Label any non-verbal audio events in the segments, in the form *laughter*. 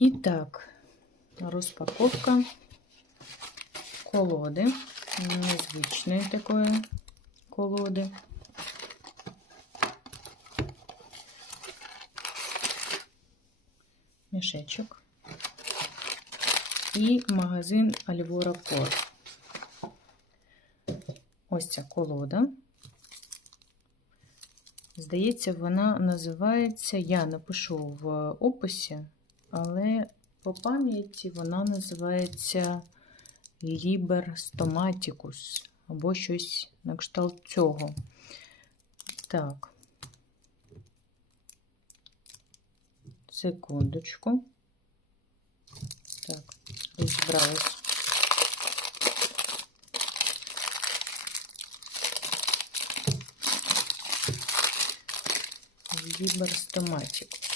І так, розпаковка колоди, незвичної такої колоди. Мішечок. І магазин Альвора Кор. Ось ця колода. Здається, вона називається, я напишу в описі, але по пам'яті вона називається Liber Stomaticus або щось на кшталт цього. Так. Секундочку. Так, розібралась. Ліберстоматик.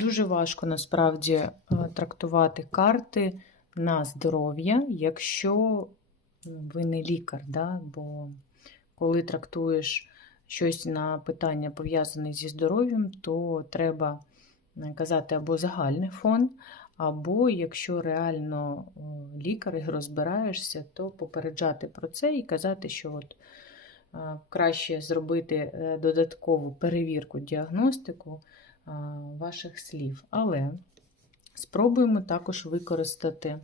Дуже важко насправді е, трактувати карти на здоров'я, якщо ви не лікар, да? бо коли трактуєш щось на питання пов'язане зі здоров'ям, то треба казати або загальний фон, або якщо реально е, лікар і розбираєшся, то попереджати про це і казати, що от е, краще зробити е, додаткову перевірку, діагностику ваших слів. Але спробуємо також використати.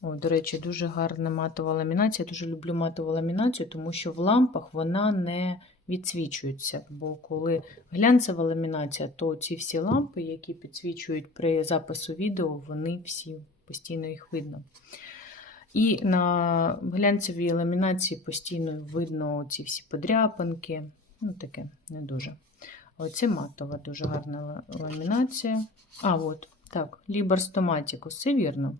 О, До речі, дуже гарна матова ламінація. Я дуже люблю матову ламінацію, тому що в лампах вона не відсвічується. Бо коли глянцева ламінація, то ці всі лампи, які підсвічують при запису відео, вони всі постійно їх видно. І на глянцевій ламінації постійно видно ці всі подряпинки. Ну, таке не дуже. Оце матова, дуже гарна ламінація. А, от, так, Ліберстоматікус, це вірно.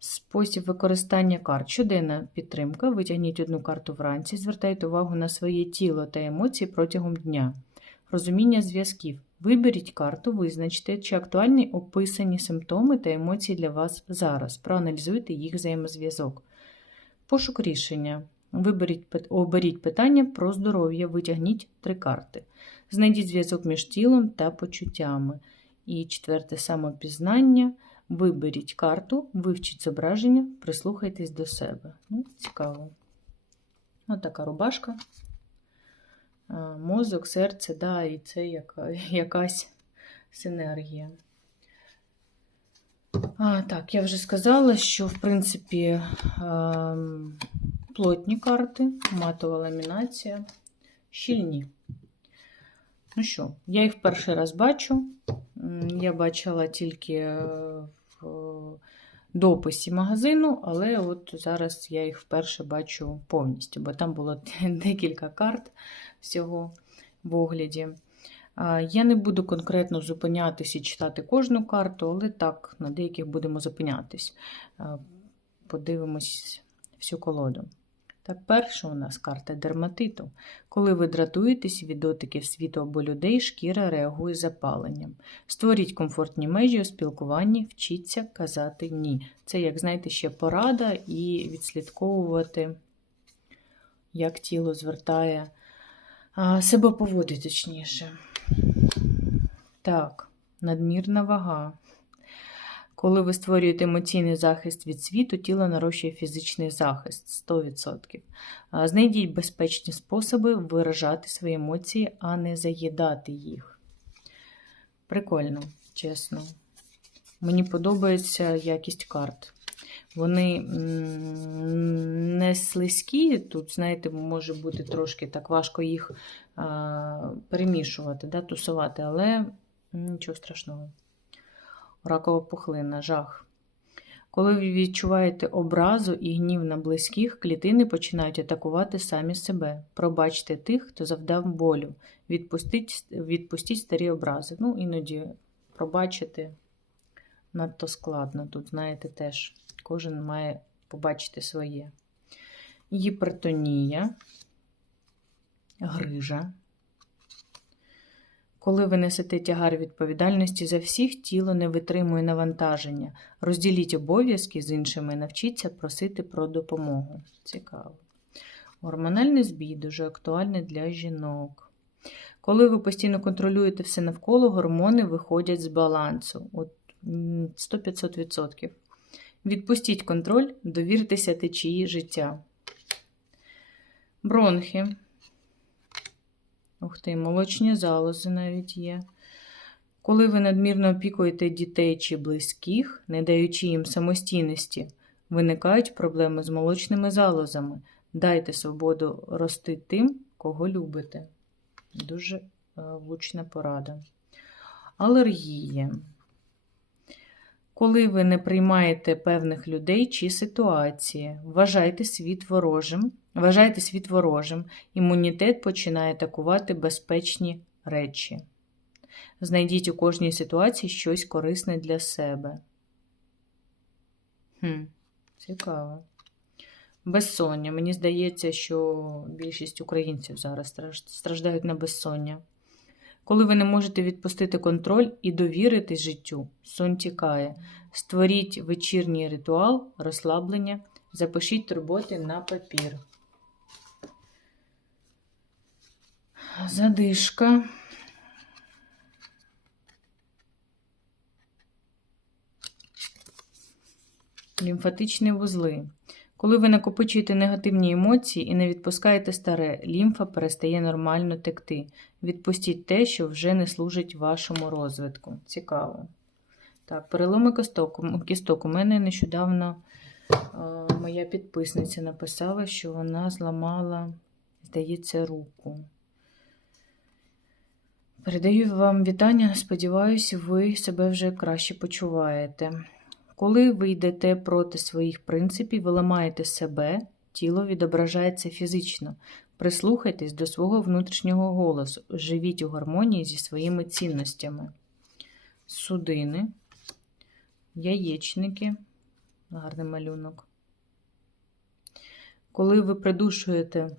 Спосіб використання карт. Щоденна підтримка. Витягніть одну карту вранці, звертайте увагу на своє тіло та емоції протягом дня. Розуміння зв'язків. Виберіть карту, визначте, чи актуальні описані симптоми та емоції для вас зараз. Проаналізуйте їх взаємозв'язок. Пошук рішення. Виберіть, оберіть питання про здоров'я, витягніть три карти. Знайдіть зв'язок між тілом та почуттями. І четверте самопізнання. Виберіть карту, вивчіть зображення, прислухайтесь до себе. Ну, Цікаво. Ось така рубашка. Мозок, серце, да, і це яка, якась синергія. А, Так, я вже сказала, що, в принципі, плотні карти, матова ламінація, щільні. Ну що, я їх перший раз бачу. Я бачила тільки в дописі магазину, але от зараз я їх вперше бачу повністю, бо там було *laughs* декілька карт всього в огляді. Я не буду конкретно зупинятись і читати кожну карту, але так, на деяких будемо зупинятись. Подивимось всю колоду. Так, перша у нас карта дерматиту. Коли ви дратуєтесь від дотиків світу або людей, шкіра реагує запаленням. Створіть комфортні межі у спілкуванні, вчіться казати ні. Це, як знаєте, ще порада і відслідковувати, як тіло звертає себе поводить точніше. Так, надмірна вага. Коли ви створюєте емоційний захист від світу, тіло нарощує фізичний захист 100%. Знайдіть безпечні способи виражати свої емоції, а не заїдати їх. Прикольно, чесно. Мені подобається якість карт. Вони не слизькі, тут, знаєте, може бути трошки так важко їх перемішувати, да, тусувати, але нічого страшного ракова пухлина, жах. Коли ви відчуваєте образу і гнів на близьких, клітини починають атакувати самі себе. Пробачте тих, хто завдав болю, відпустіть, відпустіть старі образи. Ну, іноді пробачити надто складно. Тут, знаєте, теж кожен має побачити своє. Гіпертонія, грижа. Коли ви несете тягар відповідальності за всіх, тіло не витримує навантаження. Розділіть обов'язки з іншими, навчіться просити про допомогу. Цікаво. Гормональний збій дуже актуальний для жінок. Коли ви постійно контролюєте все навколо, гормони виходять з балансу. От 100-500%. Відпустіть контроль, довіртеся течії життя. Бронхи. Ух ти, молочні залози навіть є. Коли ви надмірно опікуєте дітей чи близьких, не даючи їм самостійності, виникають проблеми з молочними залозами. Дайте свободу рости тим, кого любите. Дуже е, влучна порада. Алергії. Коли ви не приймаєте певних людей чи ситуації, вважайте світ ворожим, вважайте світ ворожим, імунітет починає атакувати безпечні речі. Знайдіть у кожній ситуації щось корисне для себе. Хм, Цікаво. Безсоння. Мені здається, що більшість українців зараз страждають на безсоння. Коли ви не можете відпустити контроль і довіритись життю, сон тікає. Створіть вечірній ритуал, розслаблення, запишіть турботи на папір. Задишка. Лімфатичні вузли. Коли ви накопичуєте негативні емоції і не відпускаєте старе, лімфа перестає нормально текти. Відпустіть те, що вже не служить вашому розвитку. Цікаво. Так, переломи кісток. кісток. У мене нещодавно моя підписниця написала, що вона зламала, здається, руку. Передаю вам вітання. Сподіваюся, ви себе вже краще почуваєте. Коли ви йдете проти своїх принципів, ви ламаєте себе, тіло відображається фізично. Прислухайтесь до свого внутрішнього голосу, живіть у гармонії зі своїми цінностями. Судини, яєчники, гарний малюнок. Коли ви придушуєте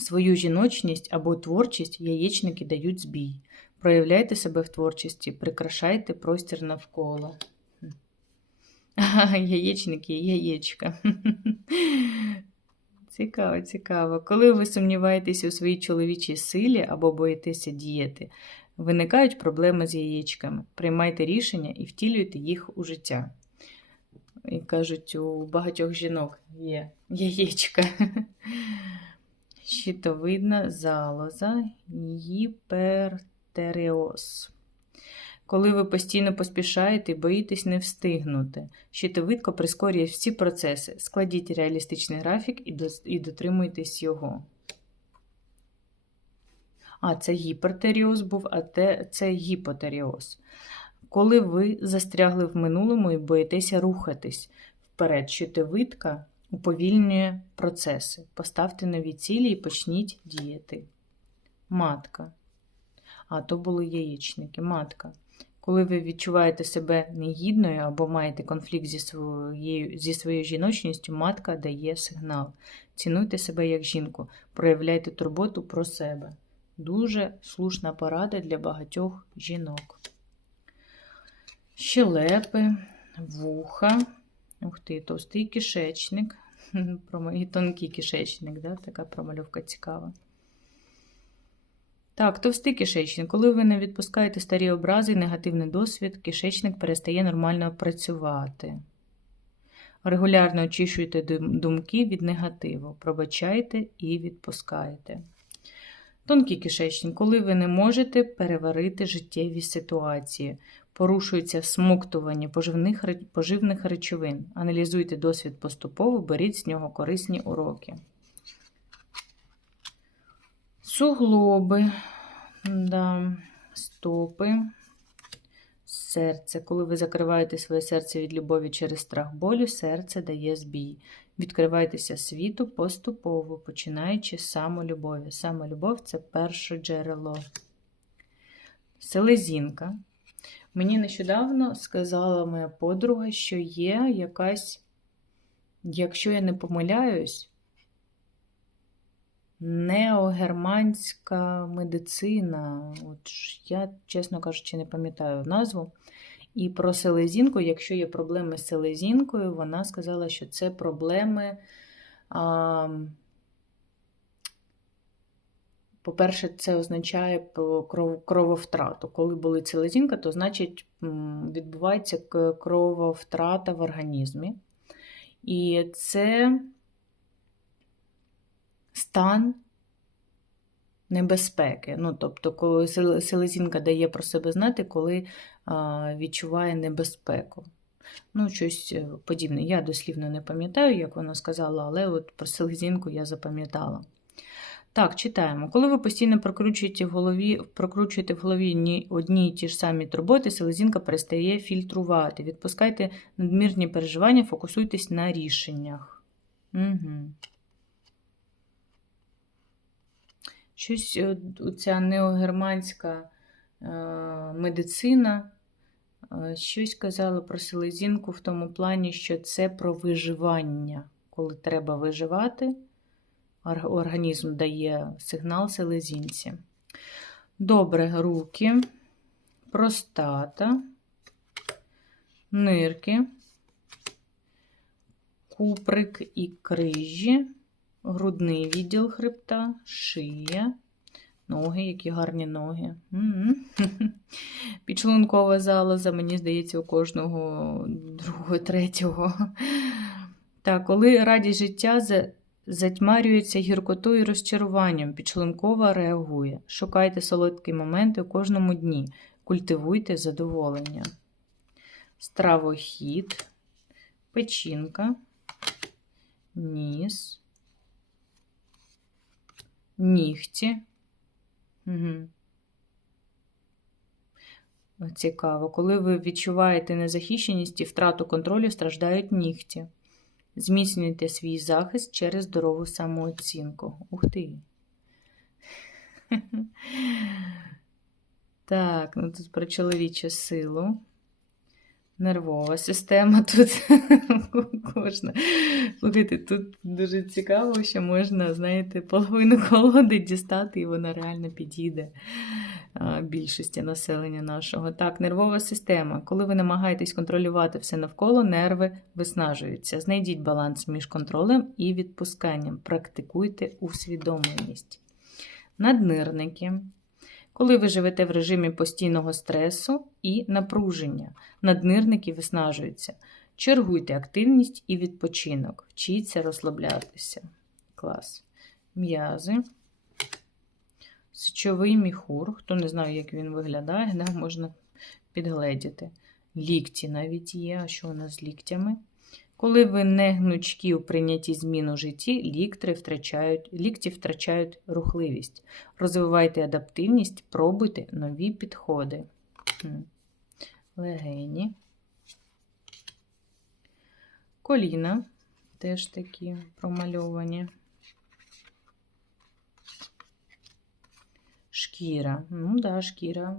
свою жіночність або творчість, яєчники дають збій. Проявляйте себе в творчості, прикрашайте простір навколо. Яєчники, яєчка. Цікаво, цікаво. Коли ви сумніваєтесь у своїй чоловічій силі або боїтеся діяти, виникають проблеми з яєчками. Приймайте рішення і втілюйте їх у життя. І кажуть, у багатьох жінок є яєчка. Щитовидна залоза, гіпертереоз коли ви постійно поспішаєте і боїтесь не встигнути. Щитовидко прискорює всі процеси. Складіть реалістичний графік і дотримуйтесь його. А, це гіпертеріоз був, а це гіпотеріоз. Коли ви застрягли в минулому і боїтеся рухатись вперед, щитовидка уповільнює процеси. Поставте нові цілі і почніть діяти. Матка. А, то були яєчники. Матка. Коли ви відчуваєте себе негідною або маєте конфлікт зі своєю зі своєю жіночністю, матка дає сигнал. Цінуйте себе як жінку, проявляйте турботу про себе. Дуже слушна порада для багатьох жінок. Щелепи, вуха, ух ти, товстий кишечник, *laughs* і тонкий кишечник, да? така промальовка цікава. Так, товстий кишечник. Коли ви не відпускаєте старі образи і негативний досвід, кишечник перестає нормально працювати. Регулярно очищуйте думки від негативу, пробачайте і відпускайте. Тонкий кишечник, коли ви не можете переварити життєві ситуації, порушується смоктування поживних, поживних речовин. Аналізуйте досвід поступово, беріть з нього корисні уроки. Суглоби, да, стопи, серце. Коли ви закриваєте своє серце від любові через страх болю, серце дає збій. Відкривайтеся світу поступово, починаючи з самолюбові. Самолюбов це перше джерело. Селезінка. Мені нещодавно сказала моя подруга, що є якась, якщо я не помиляюсь, неогерманська медицина. От Я, чесно кажучи, не пам'ятаю назву. І про селезінку, якщо є проблеми з селезінкою, вона сказала, що це проблеми. А, По-перше, це означає крововтрату. Коли болить селезінка, то значить відбувається крововтрата в організмі. І це стан небезпеки. Ну, тобто, коли селезінка дає про себе знати, коли відчуває небезпеку. Ну, щось е, подібне. Я дослівно не пам'ятаю, як вона сказала, але от про селезінку я запам'ятала. Так, читаємо. Коли ви постійно прокручуєте в голові, прокручуєте в голові ні- одні й ті ж самі турботи, селезінка перестає фільтрувати. Відпускайте надмірні переживання, фокусуйтесь на рішеннях. Угу. Щось е, ця неогерманська е, медицина е, щось казала про селезінку в тому плані, що це про виживання. Коли треба виживати, організм дає сигнал селезінці. Добре, руки, простата, нирки, куприк і крижі, грудний відділ хребта, шия, ноги, які гарні ноги. *laughs* Підшлункова залоза, мені здається, у кожного другого, третього. Так, коли радість життя затьмарюється гіркотою і розчаруванням, підшлункова реагує. Шукайте солодкі моменти у кожному дні, культивуйте задоволення. Стравохід, печінка, ніс, нігті. Угу. Цікаво. Коли ви відчуваєте незахищеність і втрату контролю, страждають нігті. Зміцнюйте свій захист через здорову самооцінку. Ух ти. *laughs* Так, ну тут про чоловічу силу. Нервова система тут *laughs* кожна. Слухайте, тут дуже цікаво, що можна, знаєте, половину колоди дістати, і вона реально підійде більшості населення нашого. Так, нервова система. Коли ви намагаєтесь контролювати все навколо, нерви виснажуються. Знайдіть баланс між контролем і відпусканням. Практикуйте усвідомленість. Наднирники. Коли ви живете в режимі постійного стресу і напруження, наднирники виснажуються. Чергуйте активність і відпочинок. Вчіться розслаблятися. Клас. М'язи. Сечовий міхур. Хто не знає, як він виглядає, да, можна підгледіти. Лікті навіть є. А що у нас з ліктями? Коли ви не гнучкі у прийнятті змін у житті, ліктри втрачають, лікті втрачають рухливість. Розвивайте адаптивність, пробуйте нові підходи. Легені. Коліна теж такі промальовані. Шкіра. Ну да, шкіра.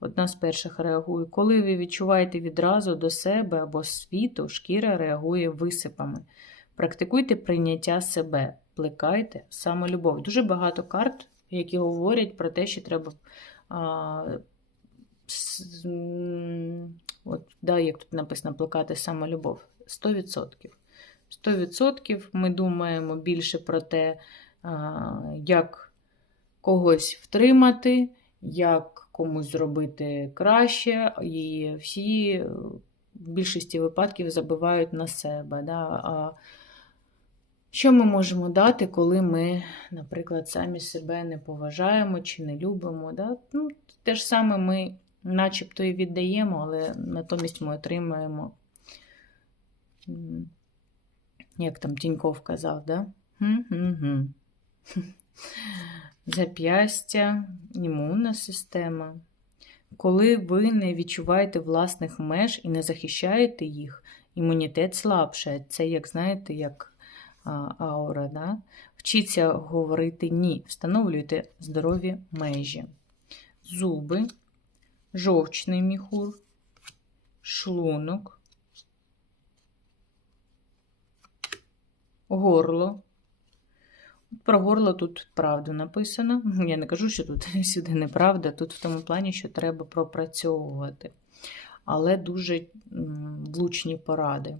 Одна з перших реагує. Коли ви відчуваєте відразу до себе або світу, шкіра реагує висипами. Практикуйте прийняття себе, плекайте самолюбов. Дуже багато карт, які говорять про те, що треба. А, от, да, як тут написано, плекати самолюбов. 100%. 100% ми думаємо більше про те, як когось втримати, як комусь зробити краще, і всі е, в більшості випадків забивають на себе. Да? А що ми можемо дати, коли ми, наприклад, самі себе не поважаємо чи не любимо? Да? Ну, те ж саме ми начебто і віддаємо, але натомість ми отримуємо, як там Тіньков казав, да? Гм-гм-гм. Зап'ястя, імунна система. Коли ви не відчуваєте власних меж і не захищаєте їх, імунітет слабшає. Це, як знаєте, як аура. Да? Вчіться говорити ні, встановлюйте здорові межі. Зуби, жовчний міхур, шлунок, горло. Про горло тут правду написано. Я не кажу, що тут *laughs* сюди неправда. Тут в тому плані, що треба пропрацьовувати. Але дуже влучні поради.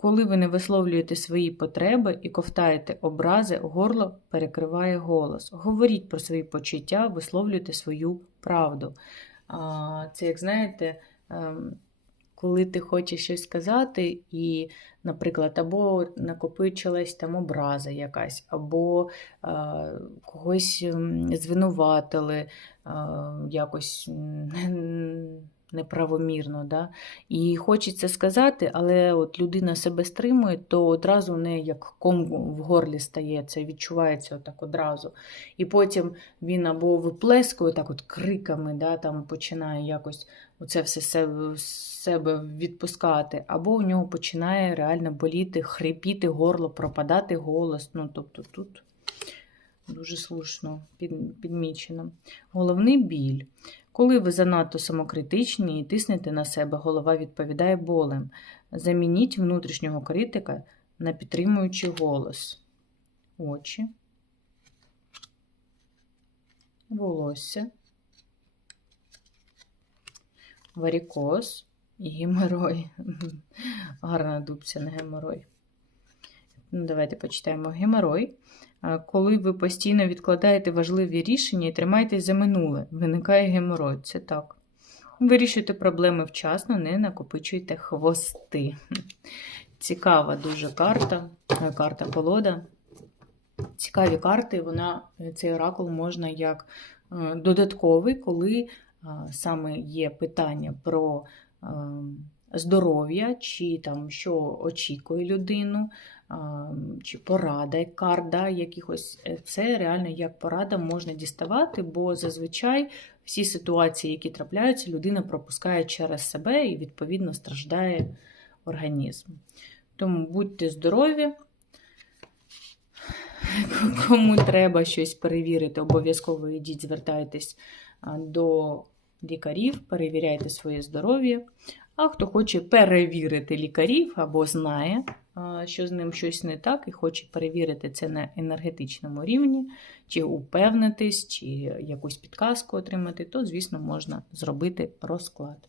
Коли ви не висловлюєте свої потреби і ковтаєте образи, горло перекриває голос. Говоріть про свої почуття, висловлюйте свою правду. Це, як знаєте, ем, коли ти хочеш щось сказати, і, наприклад, або накопичилась там образа якась, або е, когось звинуватили е, якось *laughs* неправомірно. Да? І хочеться сказати, але от людина себе стримує, то одразу не як ком в горлі стає, це відчувається отак одразу. І потім він або виплескує так от криками, да, там починає якось оце все себе, відпускати, або у нього починає реально боліти, хрипіти горло, пропадати голос. Ну, тобто тут дуже слушно підмічено. Головний біль. Коли ви занадто самокритичні і тиснете на себе, голова відповідає болем. Замініть внутрішнього критика на підтримуючий голос. Очі, волосся, варікоз і геморой. *laughs* Гарна дубця на геморой. Ну, давайте почитаємо геморой. Коли ви постійно відкладаєте важливі рішення і тримаєтесь за минуле, виникає геморой. Це так. Вирішуйте проблеми вчасно, не накопичуйте хвости. Цікава дуже карта, е, карта колода. Цікаві карти, вона, е, цей оракул можна як е, додатковий, коли саме є питання про е, здоров'я, чи там що очікує людину, чи порада, карда якихось. Е, Це реально як порада можна діставати, бо зазвичай всі ситуації, які трапляються, людина пропускає через себе і, відповідно, страждає організм. Тому будьте здорові. Кому треба щось перевірити, обов'язково йдіть, звертайтесь до лікарів, перевіряйте своє здоров'я. А хто хоче перевірити лікарів або знає, що з ним щось не так, і хоче перевірити це на енергетичному рівні, чи упевнитись, чи якусь підказку отримати, то, звісно, можна зробити розклад.